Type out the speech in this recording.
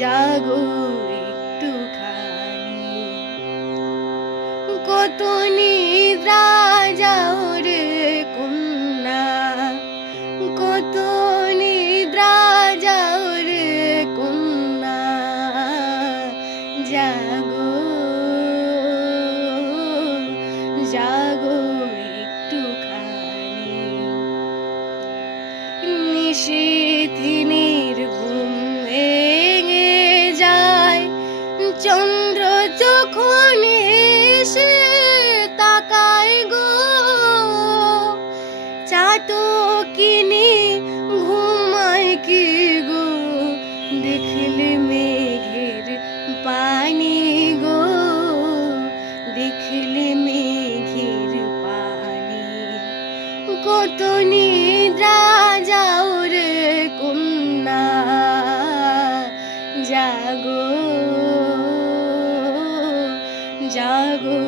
জাগো একটুখানি। কত নিদ্রা যাও রে কন্যা, কত নিদ্রা যাও রে কন্যা, জাগো জাগো একটুখানি। নিশীথিনীর ঘুম ভেঙে যায়, চন্দ্র যখন এসে তাকায় গো, চাতকিনী ঘুমায় কি গো, দেখলে মেঘের পানি গো, দেখলে মেঘের পানি। কত নিদ্রা যাও রে কন্যা, জাগো জাগো